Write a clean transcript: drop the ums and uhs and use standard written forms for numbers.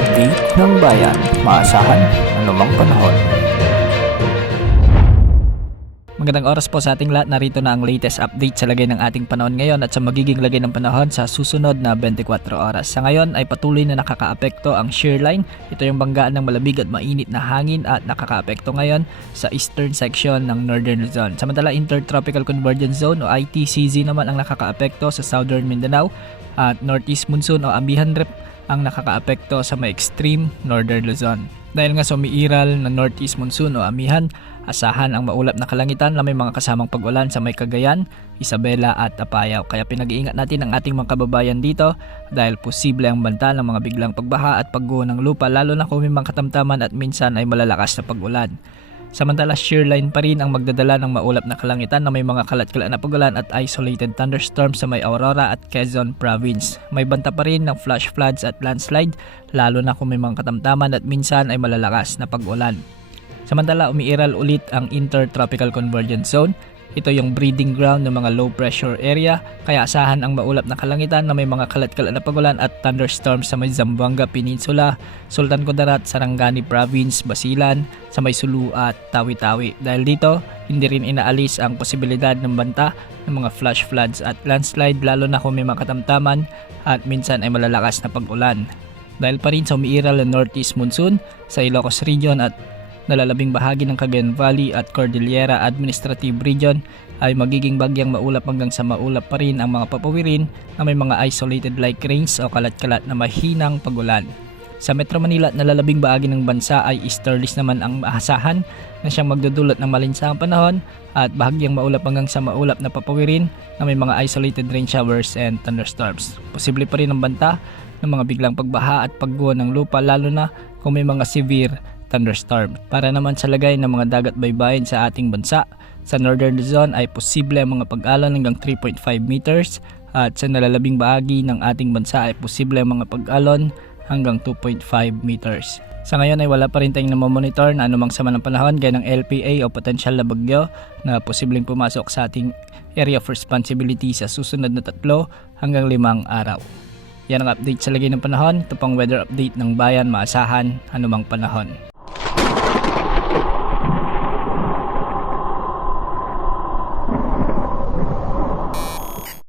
update ng bayan, maasahan anumang panahon. Magandang oras po sa ating lahat. Narito na ang latest update sa lagay ng ating panahon ngayon at sa magiging lagay ng panahon sa susunod na 24 oras. Sa ngayon ay patuloy na nakakaapekto ang shear line. Ito yung banggaan ng malabig at mainit na hangin at nakakaapekto ngayon sa eastern section ng Northern Luzon. Samantala, Intertropical Convergence Zone o ITCZ naman ang nakakaapekto sa Southern Mindanao at Northeast Monsoon o Amihan Rep ang nakakaapekto sa may extreme Northern Luzon. Dahil nga sa umiiral na Northeast Monsoon o Amihan, asahan ang maulap na kalangitan na may mga kasamang pag-ulan sa may Cagayan, Isabela at Apayao. Kaya pinag-iingat natin ang ating mga kababayan dito dahil posible ang banta ng mga biglang pagbaha at pagguho ng lupa lalo na kung may mga katamtaman at minsan ay malalakas na pag-ulan. Samantala, shear line pa rin ang magdadala ng maulap na kalangitan na may mga kalat-kalat na pag-ulan at isolated thunderstorms sa may Aurora at Quezon Province. May banta pa rin ng flash floods at landslide lalo na kung may mga katamtaman at minsan ay malalakas na pag-ulan. Samantala, umiiral ulit ang Intertropical Convergence Zone. Ito yung breeding ground ng mga low pressure area kaya asahan ang maulap na kalangitan na may mga kalat-kalat na pag-ulan at thunderstorms sa may Zamboanga Peninsula, Sultan Kudarat, Sarangani Province, Basilan, sa may Sulu at Tawi-Tawi. Dahil dito, hindi rin inaalis ang posibilidad ng banta ng mga flash floods at landslide lalo na kung may mga katamtaman at minsan ay malalakas na pag-ulan. Dahil pa rin sa umiiral na Northeast Monsoon sa Ilocos Region at nalalabing bahagi ng Cagayan Valley at Cordillera Administrative Region ay magiging bagyang maulap hanggang sa maulap pa rin ang mga papawirin na may mga isolated light rains o kalat-kalat na mahinang pagulan. Sa Metro Manila at nalalabing bahagi ng bansa ay easterlies naman ang maasahan na siyang magdudulot ng malinsahang panahon at bahagyang maulap hanggang sa maulap na papawirin na may mga isolated rain showers and thunderstorms. Posible pa rin ang banta ng mga biglang pagbaha at pagguho ng lupa lalo na kung may mga severe thunderstorm. Para naman sa lagay ng mga dagat baybayin sa ating bansa, sa Northern Luzon ay posible ang mga pag-alon hanggang 3.5 meters at sa nalalabing bahagi ng ating bansa ay posible ang mga pag-alon hanggang 2.5 meters. Sa ngayon ay wala pa rin tayong namomonitor na anumang sama ng panahon gaya ng LPA o potensyal na bagyo na posibleng pumasok sa ating area of responsibility sa susunod na 3 hanggang 5 araw. Yan ang update sa lagay ng panahon. Ito pang weather update ng bayan, maasahan anumang panahon.